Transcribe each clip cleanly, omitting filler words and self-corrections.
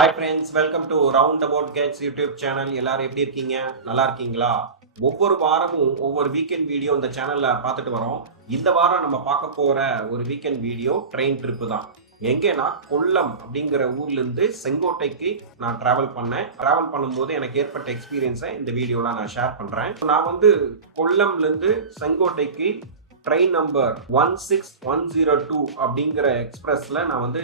Hi friends, welcome to round about Gates YouTube channel. எல்லாரும் எப்படி இருக்கீங்க? நல்லா இருக்கீங்களா? ஒவ்வொரு வாரமும் ஒவ்வொரு வீக்கெண்ட் வீடியோ இந்த சேனல்ல பார்த்துட்டு வரோம். இந்த வாரம் நம்ம பார்க்க போற ஒரு வீக்கெண்ட் வீடியோ ட்ரெயின் ட்ரிப்பு தான். எங்கன்னா கொல்லம் அப்படிங்கிற ஊர்ல இருந்து செங்கோட்டைக்கு நான் டிராவல் பண்ணேன். டிராவல் பண்ணும்போது எனக்கு ஏற்பட்ட எக்ஸ்பீரியன்ஸை இந்த வீடியோல நான் ஷேர் பண்றேன். நான் கொல்லம்ல இருந்து செங்கோட்டைக்கு ட்ரெயின் நம்பர் 16102 அப்படிங்கிற எக்ஸ்பிரஸ்ல நான்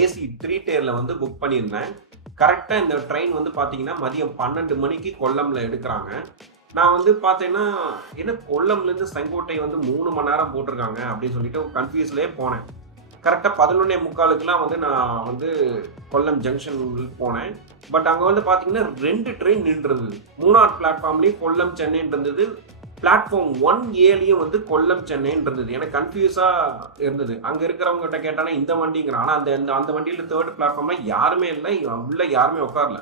ஏசி 3 டேர்ல புக் பண்ணியிருந்தேன். கரெக்டாக இந்த ட்ரெயின் பார்த்தீங்கன்னா மதியம் 12 மணிக்கு கொல்லம்ல எடுக்கிறாங்க. நான் பார்த்தேன்னா என்ன கொல்லம்லேருந்து செங்கோட்டை 3 மணி நேரம் போட்டிருக்காங்க அப்படின்னு சொல்லிட்டு கன்ஃபியூஸ்லேயே போனேன். கரெக்டாக 11:45க்குலாம் நான் கொல்லம் ஜங்ஷன் போனேன். பட் அங்கே பார்த்தீங்கன்னா 2 ட்ரெயின் நின்றுருந்தது. 3ஆவது பிளாட்ஃபார்ம்லேயும் கொல்லம் சென்னைன்னு இருந்தது. பிளாட்ஃபார்ம் 1ஏலையும் கொல்லம் சென்னைன்னு இருந்தது. எனக்கு கன்ஃபியூஸா இருந்தது. அங்க இருக்கிறவங்க கிட்ட கேட்டானா இந்த வண்டிங்கிறான். ஆனா அந்த வண்டியில 3rd பிளாட்ஃபார்ம்ல யாருமே இல்லை, உள்ள யாருமே உட்காரல.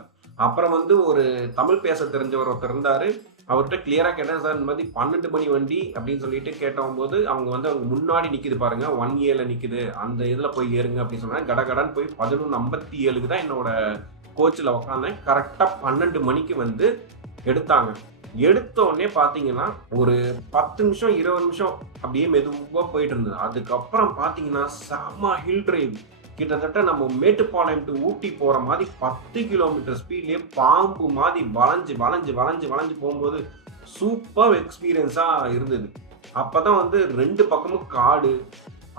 அப்புறம் ஒரு தமிழ் பேச தெரிஞ்சவர் ஒருத்தர் இருந்தாரு. அவர்கிட்ட கிளியரா கேட்டேன், சார் இந்த மாதிரி 12 மணி வண்டி அப்படின்னு சொல்லிட்டு கேட்டவும் போது அவங்க முன்னாடி நிக்குது பாருங்க, 1ஏல நிக்குது, அந்த இதுல போய் ஏறுங்க அப்படின்னு சொன்னாங்க. கடகடான்னு போய் 11:57க்கு தான் என்னோட கோச்சில் உட்காந்தேன். கரெக்டா 12 மணிக்கு எடுத்தாங்க. எடுத்த உடனே பாத்தீங்கன்னா ஒரு 10 நிமிஷம் 20 நிமிஷம் அப்படியே மெதுவா போயிட்டு இருந்தது. அதுக்கப்புறம் பாத்தீங்கன்னா செம்ம ஹில் டிரைவ். கிட்டத்தட்ட நம்ம மேட்டுப்பாளையம் டு ஊட்டி போற மாதிரி 10 கிலோமீட்டர் ஸ்பீட்லயே பாம்பு மாதிரி வளைஞ்சு வளைஞ்சு வளைஞ்சு வளைஞ்சு போகும்போது சூப்பர் எக்ஸ்பீரியன்ஸா இருந்தது. அப்பதான் 2 பக்கமும் காடு,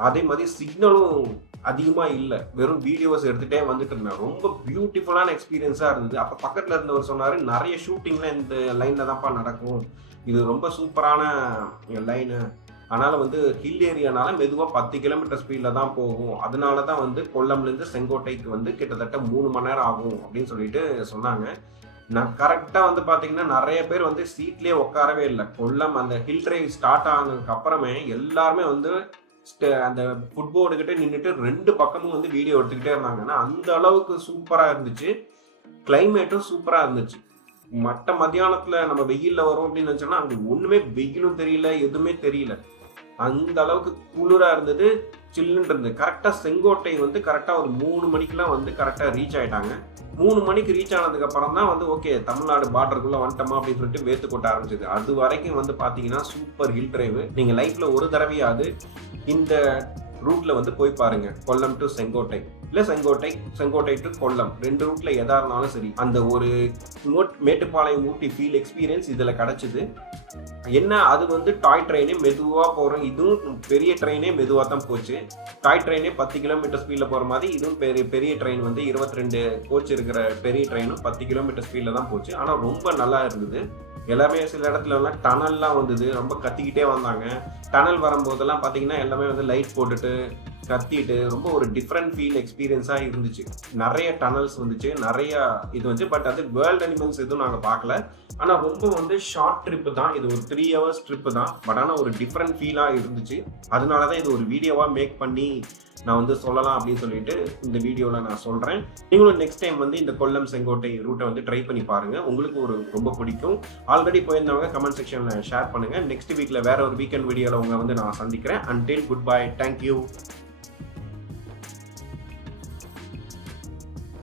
அதே மாதிரி சிக்னலும் அதிகமா இல்லை, வெறும் வீடியோஸ் எடுத்துட்டே வந்துட்டு இருந்தேன். ரொம்ப பியூட்டிஃபுல்லான எக்ஸ்பீரியன்ஸா இருந்தது. அப்ப பக்கத்துல இருந்தவர் சொன்னாரு, நிறைய ஷூட்டிங்ல இந்த லைன்ல தான்ப்பா நடக்கும், இது ரொம்ப சூப்பரான லைனு, அதனால ஹில் ஏரியானால மெதுவா 10 கிலோமீட்டர் ஸ்பீட்ல தான் போகும், அதனாலதான் கொல்லம்ல இருந்து செங்கோட்டைக்கு கிட்டத்தட்ட 3 மணி நேரம் ஆகும் அப்படின்னு சொல்லிட்டு சொன்னாங்க. நான் கரெக்டா பாத்தீங்கன்னா நிறைய பேர் சீட்லயே உட்காரவே இல்லை. கொல்லம் அந்த ஹில் டிரைவ் ஸ்டார்ட் ஆனதுக்கு அப்புறமே எல்லாருமே அந்த ஃபுட்போர்டு கிட்ட நின்றுட்டு 2 பக்கமும் வீடியோ எடுத்துக்கிட்டே இருந்தாங்க. அந்த அளவுக்கு சூப்பரா இருந்துச்சு. கிளைமேட்டும் சூப்பரா இருந்துச்சு. மத்தியானத்துல நம்ம வெயில்ல வரும் அப்படின்னு நினைச்சோம்னா அங்க ஒண்ணுமே வெயிலும் தெரியல, எதுவுமே தெரியல. அந்த அளவுக்கு குளிரா இருந்தது, சில்லுன்னு இருந்தது. கரெக்டா செங்கோட்டை கரெக்டா ஒரு 3 மணிக்கெல்லாம் கரெக்டா ரீச் ஆயிட்டாங்க. 3 மணிக்கு ரீச் ஆனதுக்கு அப்புறம் தான் ஓகே தமிழ்நாடு பார்டருக்குள்ள வந்துட்டோமா அப்படின்னு சொல்லிட்டு வேத்து கொட்ட ஆரம்பிச்சது. அது வரைக்கும் பாத்தீங்கன்னா சூப்பர் ஹில் டிரைவ். நீங்க லைஃப்ல ஒரு தடவையாவது இந்த ரூட்ல போய் பாருங்க. கொல்லம் டு செங்கோட்டை, இல்ல செங்கோட்டை டு கொல்லம், 2 ரூட்ல எதா இருந்தாலும் சரி, அந்த ஒரு மேட்டுப்பாளையம் ஊட்டி ஃபீல் எக்ஸ்பீரியன்ஸ் இதுல கிடைச்சது. என்ன அது டாய் ட்ரெயினே மெதுவா போறோம், இதுவும் பெரிய ட்ரெயினே மெதுவா தான் போச்சு. டாய் ட்ரெயினே 10 கிலோமீட்டர் ஸ்பீட்ல போற மாதிரி, இதுவும் பெரிய ட்ரெயின் 22 கோச் இருக்கிற பெரிய ட்ரெயினும் 10 கிலோமீட்டர் ஸ்பீட்ல தான் போச்சு. ஆனா ரொம்ப நல்லா இருந்தது. எல்லாமே சில இடத்துல எல்லாம் டனல்லாம் ரொம்ப கத்திக்கிட்டே வந்தாங்க. டனல் வரும்போதெல்லாம் பாத்தீங்கன்னா எல்லாமே லைட் போட்டுட்டு கத்திட்டு ரொம்ப ஒரு டிஃப்ரெண்ட் ஃபீல் எக்ஸ்பீரியன்ஸா இருந்துச்சு. நிறைய டனல்ஸ் நிறைய இது பட் அது வேர்ல்ட் அனிமல்ஸ் எதுவும் நாங்க பார்க்கல. ஆனா ரொம்ப ஷார்ட் ட்ரிப் தான் இது, ஒரு 3 hours ட்ரிப் தான். பட் ஆனா ஒரு டிஃப்ரெண்ட் ஃபீலா இருந்துச்சு. அதனாலதான் இது ஒரு வீடியோவா மேக் பண்ணி நான் சொல்லலாம் அப்படின்னு சொல்லிட்டு இந்த வீடியோல நான் சொல்றேன். நீங்களும் நெக்ஸ்ட் டைம் இந்த கொல்லம் செங்கோட்டை ரூட்டை ட்ரை பண்ணி பாருங்க, உங்களுக்கு ரொம்ப பிடிக்கும். ஆல்ரெடி போயிருந்தவங்க கமெண்ட் செக்ஷன்ல ஷேர் பண்ணுங்க. நெக்ஸ்ட் வீக்ல வேற ஒரு வீக்கெண்ட் வீடியோல உங்க நான் சந்திக்கிறேன். Until good bye, thank you.